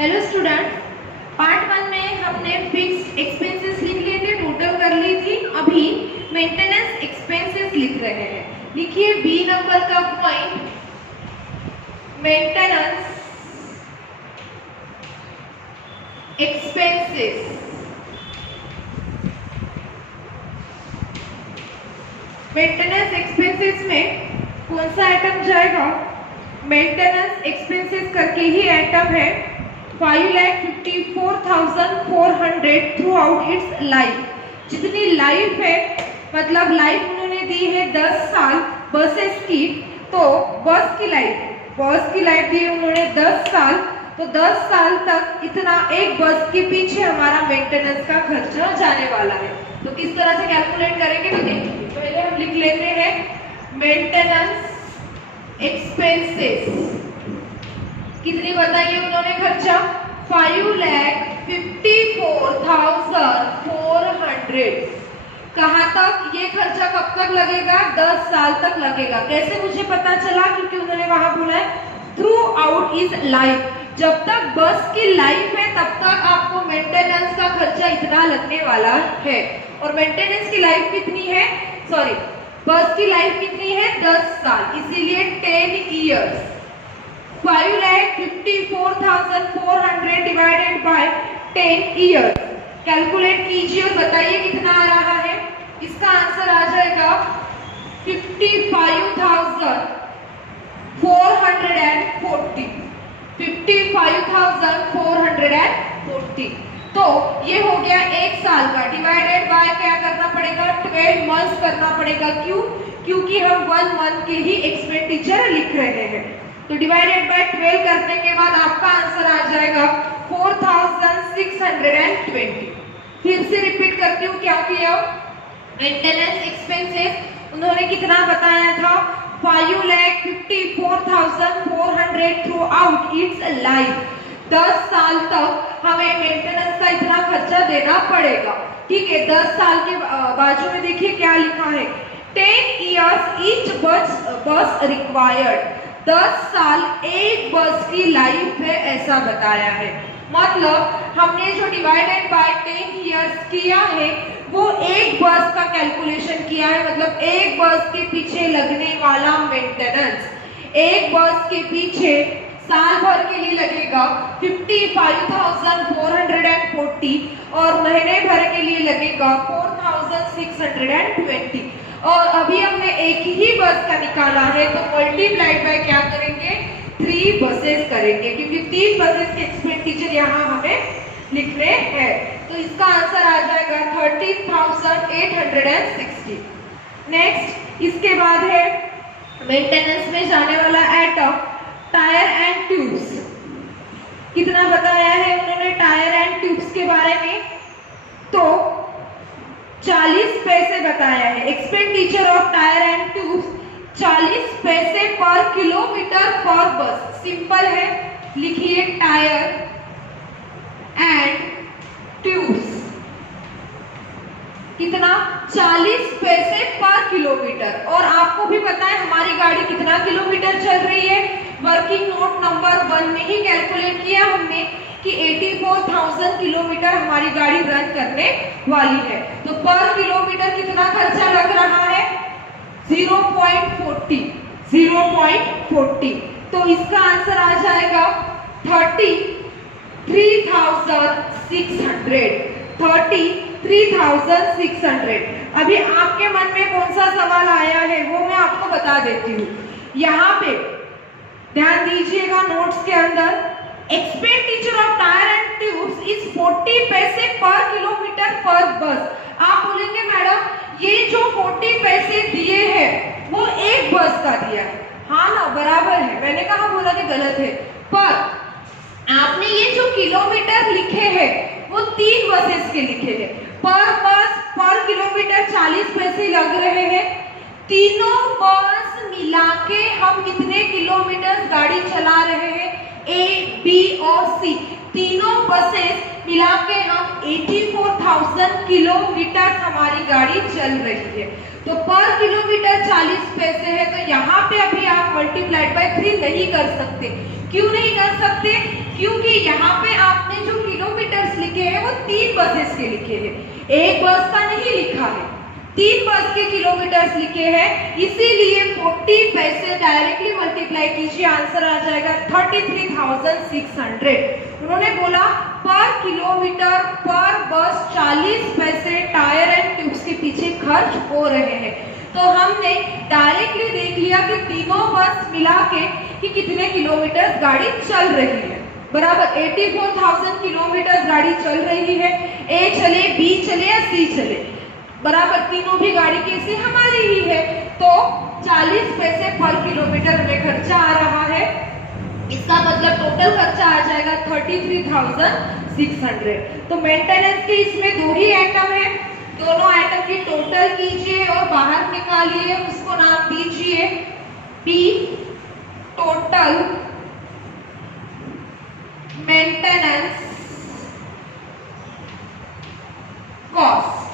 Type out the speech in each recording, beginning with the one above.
Hello student, part 1 में हमने fixed expenses लिख लिए थे, टोटल कर ली थी। अभी मेंटेनेंस एक्सपेंसेस लिख रहे हैं। लिखिए बी नंबर का point, maintenance expenses. Maintenance expenses में कौन सा आइटम जाएगा? मेंटेनेंस एक्सपेंसेस करके ही आइटम है 5,54,400 थ्रू आउट इट्स लाइफ। जितनी लाइफ है, मतलब लाइफ उन्होंने दी है 10 साल बसेस की, तो बस की लाइफ दी है उन्होंने 10 साल, तो 10 साल तक इतना एक बस के पीछे हमारा मेंटेनेंस का खर्चा जाने वाला है। तो किस तरह से कैलकुलेट करेंगे? तो देखिए, पहले हम लिख लेते हैं मेंटेनेंस एक्सपेंसेस। कितनी बताइए उन्होंने खर्चा? 5,54,400। कहाँ तक ये खर्चा कब तक लगेगा? 10 साल तक लगेगा। कैसे मुझे पता चला? क्योंकि उन्होंने वहां बोला है थ्रू आउट इज लाइफ। जब तक बस की लाइफ है तब तक आपको मेंटेनेंस का खर्चा इतना लगने वाला है। और मेंटेनेंस की लाइफ कितनी है? बस की लाइफ कितनी है? 10 साल, इसीलिए 10 years. 5,54,400 divided by 10 year. Calculate कीजिए और बताइए कितना आ रहा है। इसका आंसर आ जाएगा 55,440। 55,440। तो ये हो गया 1 साल का। डिवाइडेड बाय क्या करना पड़ेगा? 12 मंथ्स करना पड़ेगा। क्यों? क्योंकि हम 1 मंथ के ही एक्सपेंडिचर लिख रहे हैं। तो डिवाइडेड बाय 12 करने के बाद आपका आंसर आ जाएगा 4,620। फिर से रिपीट करती हूँ क्या किया। मेंटेनेंस एक्सपेंसेस उन्होंने कितना बताया था? 5,54,400 थ्रू आउट इट्स लाइफ। 10 साल तक हमें मेंटेनेंस का इतना खर्चा देना पड़ेगा। ठीक है, 10 साल के बाजू में देखिए क्या लिखा है, 10 years each बस रिक्वायर्ड। 10 साल एक बस की लाइफ है, ऐसा बताया है। मतलब हमने जो डिवाइडेड बाय 10 years किया है वो एक बस का कैलकुलेशन किया है। मतलब एक बस के पीछे लगने वाला मेंटेनेंस एक बस के पीछे साल भर के लिए लगेगा 55,440 और महीने भर के लिए लगेगा 4,620। और अभी हमने एक ही बस का निकाला है, तो मल्टीप्लाइड बाय क्या करेंगे? 3 बसेस करेंगे, क्योंकि 3 बसेस के एक्सपेंडिचर यहाँ हमें लिखने हैं। तो इसका आंसर आ जाएगा 13,860। नेक्स्ट, इसके बाद है मेंटेनेंस में जाने वाला आइटम टायर एंड ट्यूब्स। कितना बताया है उन्होंने टायर एंड ट्यूब्स के बारे में? तो 40 पैसे बताया है। Expenditure of tyre and tubes 40 पैसे पर किलोमीटर पर बस। सिंपल है, लिखिए टायर एंड ट्यूब्स कितना? 40 पैसे पर किलोमीटर। और आपको भी पता है हमारी गाड़ी कितना किलोमीटर चल रही है। वर्किंग नोट नंबर 1 में ही कैलकुलेट किया हमने कि 84,000 किलोमीटर हमारी गाड़ी रन करने वाली है। तो पर किलोमीटर कितना खर्चा लग रहा है? 0.40। तो इसका आंसर आ जाएगा 33,600। अभी आपके मन में कौन सा सवाल आया है वो मैं आपको बता देती हूँ। यहाँ पे ध्यान दीजिएगा, नोट्स के अंदर expenditure of tyre and tubes is 40 पैसे पर किलोमीटर पर बस। आप बोलेंगे मैडम ये जो 40 पैसे दिए हैं वो एक बस का दिया है। हाँ ना, बराबर है। मैंने कहा बोला कि गलत है, पर आपने ये जो किलोमीटर लिखे हैं वो 3 बसेस के लिखे हैं। पर बस पर किलोमीटर 40 पैसे लग रहे हैं। तीनों बस मिला के हम कितने किलोमीटर गाड़ी चला रहे हैं? A, B और C तीनों बसेस मिला के हम 84,000 किलोमीटर हमारी गाड़ी चल रही है। तो पर किलोमीटर 40 पैसे है, तो यहाँ पे अभी आप मल्टीप्लाइड बाय 3 नहीं कर सकते। क्यों नहीं कर सकते? क्योंकि यहाँ पे आपने जो किलोमीटर्स लिखे हैं वो 3 बसेस के लिखे हैं, एक बस का नहीं लिखा है, 3 बस के किलोमीटर्स लिखे हैं, इसीलिए 40 पैसे डायरेक्टली मल्टीप्लाई कीजिए, आंसर आ जाएगा 33,600। उन्होंने बोला पर किलोमीटर पर बस 40 पैसे टायर एंड ट्यूब्स के पीछे खर्च हो रहे हैं। तो हमने डायरेक्टली देख लिया कि तीनों बस मिला के कि कितने किलोमीटर गाड़ी चल रही है, बराबर 84,000 किलोमीटर गाड़ी चल रही है। ए चले, बी चले या सी चले, बराबर तीनों भी गाड़ी कैसे हमारी ही है, तो 40 पैसे पर किलोमीटर में खर्चा आ रहा है। इसका मतलब टोटल खर्चा आ जाएगा 33,600। तो मेंटेनेंस के इसमें 2 ही आइटम है, दोनों आइटम की टोटल कीजिए और बाहर निकालिए, उसको नाम दीजिए पी टोटल मेंटेनेंस कॉस्ट।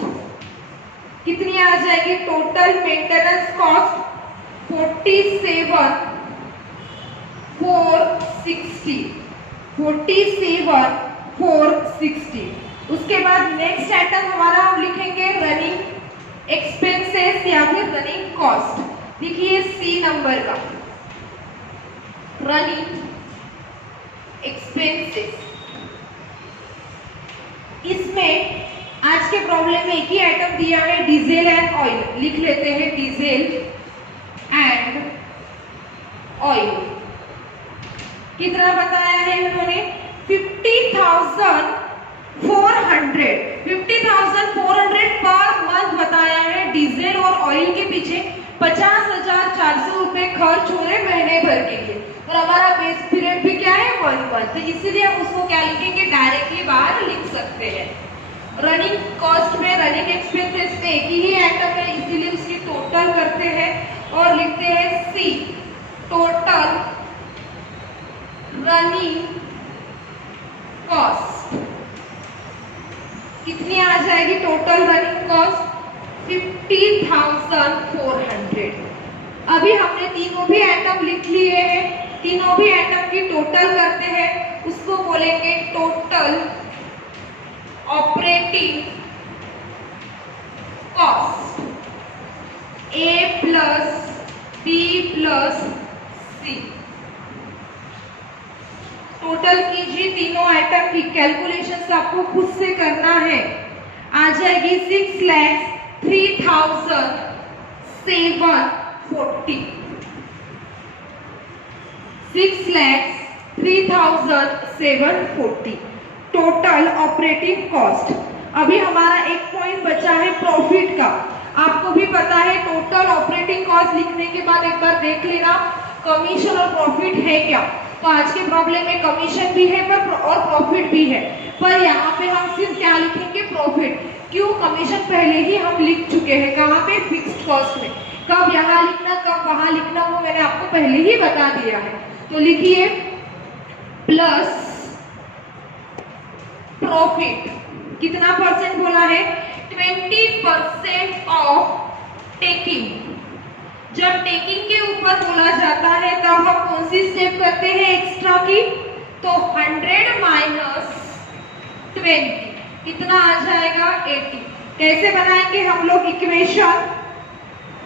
कितनी आ जाएगी टोटल मेंटेनेंस कॉस्ट? 47,460। उसके बाद नेक्स्ट आइटम हमारा हम लिखेंगे रनिंग एक्सपेंसेस या फिर रनिंग कॉस्ट। देखिए सी नंबर का रनिंग एक्सपेंसेस, इसमें आज के प्रॉब्लम में एक ही आइटम दिया है डीजल एंड ऑयल, लिख लेते हैं डीजल एंड ऑयल। कितना बताया है उन्होंने? 50,400 पर मंथ बताया है। डीजल और ऑयल के पीछे 50,400 रुपए खर्च हो रहे महीने भर के लिए, और हमारा बेस पीरियड भी क्या है 1 मंथ, तो इसीलिए हम उसको क्या लिखेंगे डायरेक्टली बाहर लिख सकते हैं। रनिंग कॉस्ट में रनिंग एक्सपेंसेस में एक ही आइटम है, इसीलिए उसकी टोटल करते हैं और लिखते हैं सी टोटल रनिंग कॉस्ट। कितनी आ जाएगी टोटल रनिंग कॉस्ट? 50,400। अभी हमने तीनों भी आइटम लिख लिए हैं, तीनों भी आइटम की टोटल करते हैं, उसको बोलेंगे टोटल ऑपरेटिंग कॉस्ट, ए प्लस बी प्लस सी। टोटल कीजिए तीनों आइटम की, कैलकुलेशन आपको खुद से करना है। आ जाएगी 6,03,740। 6,03,740 टोटल ऑपरेटिंग कॉस्ट। अभी हमारा एक पॉइंट बचा है प्रॉफिट का। आपको भी पता है टोटल ऑपरेटिंग कॉस्ट लिखने के बाद एक बार देख लेना कमीशन और प्रॉफिट है क्या। तो आज के प्रॉब्लम में कमीशन भी है और प्रॉफिट भी है, पर यहाँ पे हम सिर्फ क्या लिखेंगे प्रॉफिट। क्यों? कमीशन पहले ही हम लिख चुके हैं, कहाँ पे? फिक्स्ड कॉस्ट में। कब यहाँ लिखना कब वहां लिखना वो मैंने आपको पहले ही बता दिया है। तो लिखिए प्लस प्रॉफिट, कितना परसेंट बोला है? 20% ऑफ टेकिंग। जब टेकिंग के ऊपर बोला जाता है तब हम कौन सी स्टेप करते हैं एक्स्ट्रा की? तो 100 माइनस 20 कितना आ जाएगा? 80। कैसे बनाएंगे हम लोग इक्वेशन?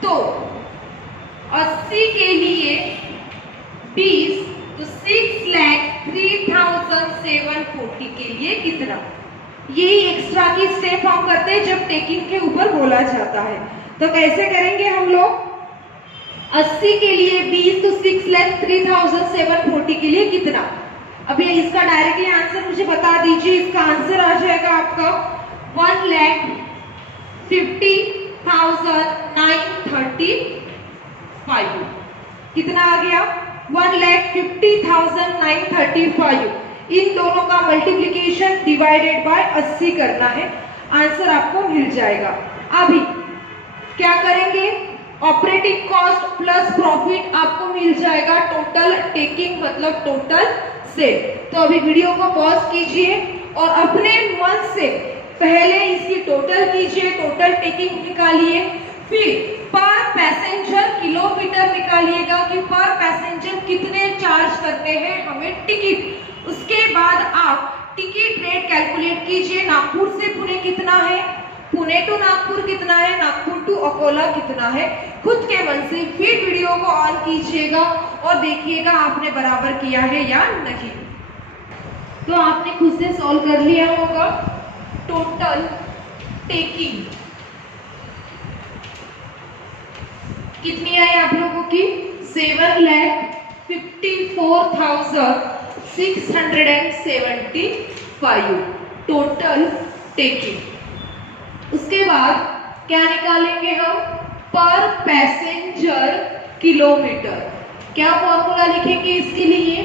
तो 80 के लिए 20, तो 6,03,740 के लिए कितना? यही एक्स्ट्रा की स्टेप हम करते हैं जब टेकिंग के ऊपर बोला जाता है। तो कैसे करेंगे हम लोग? 80 के लिए 20, तो 6,03,740 के लिए कितना? अभी इसका डायरेक्टली आंसर मुझे बता दीजिए। इसका आंसर आ जाएगा आपका 1,50,935। कितना आ गया? 1,50,935। इन दोनों का मल्टीप्लिकेशन डिवाइडेड बाय 80 करना है, आंसर आपको मिल जाएगा। अभी क्या करेंगे? ऑपरेटिंग कॉस्ट प्लस प्रॉफिट आपको मिल जाएगा टोटल टेकिंग मतलब टोटल सेल। तो अभी वीडियो को पॉज कीजिए और अपने मन से पहले इसकी टोटल कीजिए, टोटल टेकिंग निकालिए, फिर पर पैसेंजर किलोमीटर निकालिएगा कि पर पैसेंजर कितने चार्ज करते हैं हमें टिकट। उसके बाद आप टिकट रेट कैलकुलेट कीजिए। नागपुर से पुणे कितना है, पुणे टू नागपुर कितना है, नागपुर टू अकोला कितना है। खुद के मन से फिर वीडियो को ऑन कीजिएगा और देखिएगा आपने बराबर किया है या नहीं। तो आपने खुद से सॉल्व कर लिया होगा। टोटल टेकिंग कितनी आई आप लोगों की, 7,54,675 टोटल टेकिंग। उसके बाद क्या निकालेंगे हम, पर पैसेंजर किलोमीटर। क्या फॉर्मूला लिखेंगे इसके लिए,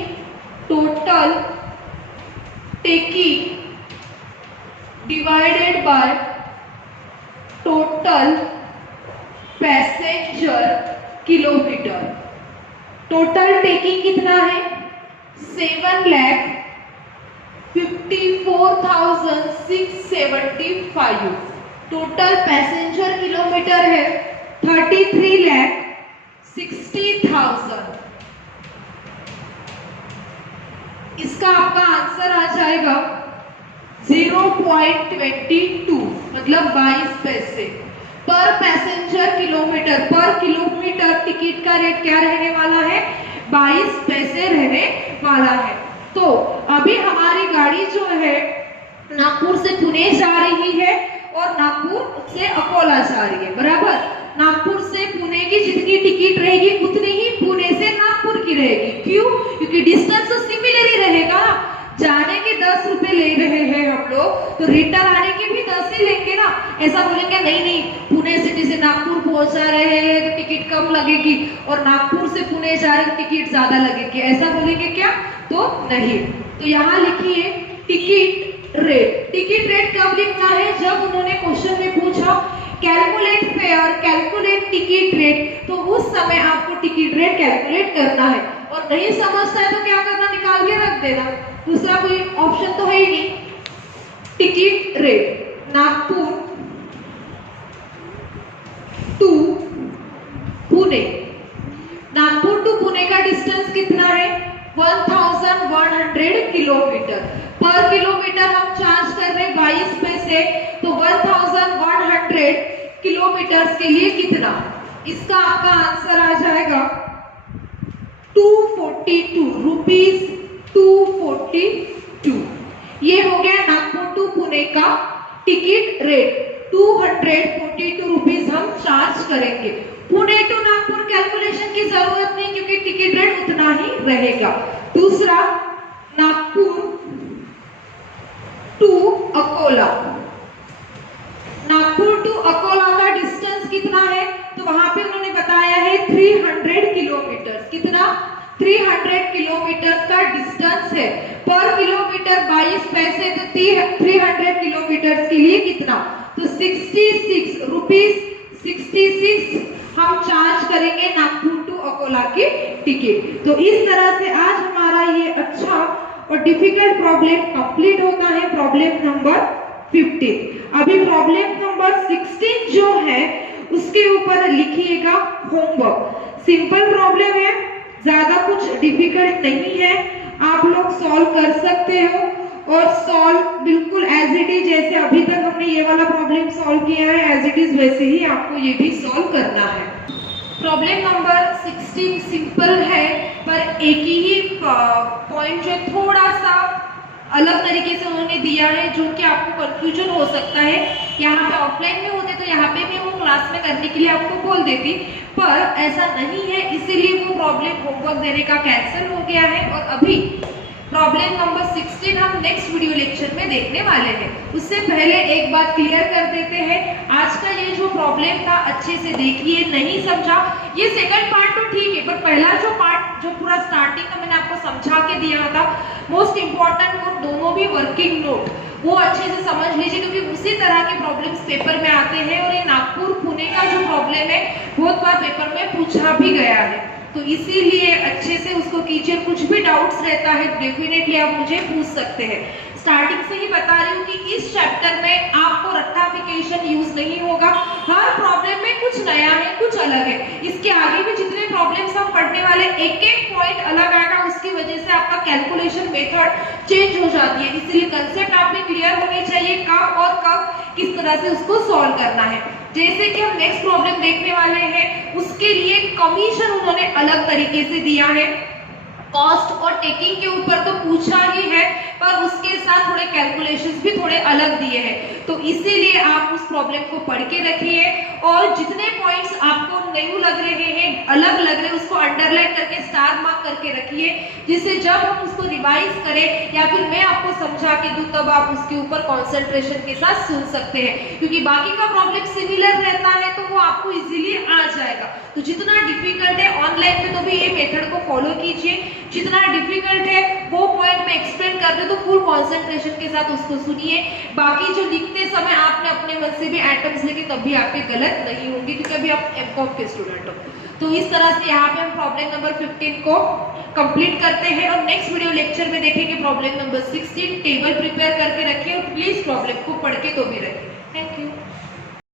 total taking divided by total passenger kilometre. Total taking कितना है, 7,54,675। टोटल पैसेंजर किलोमीटर है 33,60,000। इसका आपका आंसर आ जाएगा 0.22 मतलब 22 पैसे पर पैसेंजर किलोमीटर। पर किलोमीटर टिकट का रेट क्या रहने वाला है, 22 पैसे रहने वाला है। तो अभी हमारी गाड़ी जो है नागपुर से पुणे जा रही है और नागपुर से अकोला जा रही है, बराबर। नागपुर से पुणे की जितनी टिकट रहेगी उतनी ही पुणे से नागपुर की रहेगी। क्यों, क्योंकि डिस्टेंस तो सिमिलर ही रहेगा। जाने के 10 रुपए ले रहे हैं हम लोग, तो रिटर्न आने के भी 10 ही लेंगे ना। ऐसा बोलेंगे नहीं पुणे सिटी से नागपुर पहुंचा रहे हैं तो टिकट कम लगेगी और नागपुर से पुणे जा रहे तो टिकट ज्यादा लगेगी, ऐसा बोलेंगे क्या, तो नहीं। तो यहाँ लिखिए टिकट रेट। टिकट रेट कब लिखना है, जब उन्होंने क्वेश्चन में पूछा calculate fair, calculate ticket rate, तो उस समय आपको टिकट रेट कैलकुलेट करना है। और नहीं समझता है तो क्या करना, निकाल के रख देना, दूसरा कोई ऑप्शन तो है ही नहीं। Ticket rate Nagpur to Pune, Nagpur to Pune का डिस्टेंस कितना है, 1100 किलोमीटर। पर किलोमीटर हम चार्ज कर रहे 22 पैसे, तो 1100 किलोमीटर के लिए कितना, इसका आपका आंसर आ जाएगा 242 रुपीज 242। ये हो गया नागपुर टू पुणे का टिकट रेट। 242 रुपीज हम चार्ज करेंगे। पुणे टू नागपुर कैलकुलेशन की जरूरत नहीं क्योंकि टिकट रेट उतना ही रहेगा। दूसरा नागपुर टू अकोला, नागपुर टू अकोला का डिस्टेंस कितना है, तो वहां पे उन्होंने बताया है 300 किलोमीटर। कितना, 300 किलोमीटर का डिस्टेंस है। पर किलोमीटर 22 पैसे, तो 300 किलोमीटर के लिए कितना, तो 66 रुपीज 66 हम चार्ज करेंगे नागपुर टू अकोला की टिकट। तो इस तरह से आज हमारा ये अच्छा और डिफिकल्ट प्रॉब्लम कंप्लीट होता है, प्रॉब्लम नंबर 15। अभी प्रॉब्लम नंबर 16 जो है उसके ऊपर लिखिएगा होमवर्क। सिंपल प्रॉब्लम है, ज्यादा कुछ डिफिकल्ट नहीं है, आप लोग सॉल्व कर सकते हो। और सॉल्व बिल्कुल एज इट इज, जैसे अभी तक हमने ये वाला प्रॉब्लम सॉल्व किया है एज इट इज, वैसे ही आपको ये भी सॉल्व करना है। प्रॉब्लम नंबर 16 सिंपल है, पर एक ही पॉइंट जो थोड़ा सा अलग तरीके से उन्होंने दिया है जो कि आपको कंफ्यूजन हो सकता है। यहाँ पे ऑफलाइन में होते तो यहाँ पे मैं वो क्लास में करने के लिए आपको बोल देती, पर ऐसा नहीं है, इसीलिए वो प्रॉब्लम होमवर्क देने का कैंसिल हो गया है। और अभी प्रॉब्लम नंबर 16 हम नेक्स्ट वीडियो लेक्चर में देखने वाले हैं। उससे पहले एक बात क्लियर कर देते हैं, आज का ये जो प्रॉब्लम था अच्छे से देखिए, नहीं समझा ये सेकंड पार्ट तो ठीक है, पर पहला जो पार्ट जो पूरा स्टार्टिंग का मैंने आपको समझा के दिया था, मोस्ट इंपॉर्टेंट नोट दोनों भी वर्किंग नोट, वो अच्छे से समझ लीजिए क्योंकि उसी तरह के प्रॉब्लम्स पेपर में आते हैं। और ये नागपुर पुणे का जो प्रॉब्लम है बहुत बार पेपर में पूछा भी गया है, तो इसीलिए अच्छे से उसको कीजिए। कुछ भी डाउट्स रहता है डेफिनेटली आप मुझे पूछ सकते हैं। स्टार्टिंग से ही बता रही हूँ कि इस चैप्टर में आपको रेक्टिफिकेशन यूज नहीं होगा। हर प्रॉब्लम में कुछ नया है, कुछ अलग है। इसके आगे भी जितने प्रॉब्लम्स हम पढ़ने वाले, एक एक पॉइंट अलग आएगा, उसकी वजह से आपका कैलकुलेशन मेथड चेंज हो जाती है। इसलिए कंसेप्ट आप में क्लियर होनी चाहिए, कब और कब किस तरह से उसको सॉल्व करना है। जैसे कि हम नेक्स्ट प्रॉब्लम देखने वाले हैं, उसके लिए कमीशन उन्होंने अलग तरीके से दिया है। कॉस्ट और टेकिंग के ऊपर तो पूछा ही है, पर उसके साथ थोड़े कैलकुलेशंस भी थोड़े अलग दिए हैं। तो इसीलिए आप उस प्रॉब्लम को पढ़ के रखिए और जितने पॉइंट्स आपको न्यू लग रहे हैं, अलग लग रहे हैं, उसको अंडरलाइन करके स्टार मार्क करके रखिए, जिससे जब हम उसको रिवाइज करें या फिर मैं आपको समझा के दूं तब आप उसके ऊपर कंसंट्रेशन के साथ सुन सकते हैं। क्योंकि बाकी का प्रॉब्लम सिमिलर रहता है तो वो आपको इजीली आ जाएगा। तो जितना डिफिकल्ट है ऑनलाइन में तो भी ये मेथड को फॉलो कीजिए, जितना डिफिकल्ट है वो पॉइंट में एक्सप्लेन कर रहे तो फुल कंसंट्रेशन के साथ उसको सुनिए। बाकी जो लिखते समय आपने अपने मन से भी आइटम्स लिखे तब भी आपके गलत नहीं होंगे, क्योंकि अभी आप एमकॉम के स्टूडेंट हो। तो इस तरह से यहाँ पे हम प्रॉब्लम नंबर 15 को कंप्लीट करते हैं और नेक्स्ट वीडियो लेक्चर में देखेंगे प्रॉब्लम नंबर 16। टेबल प्रिपेयर करके रखिए और प्लीज प्रॉब्लम को पढ़ के तो भी रखिए। Thank you.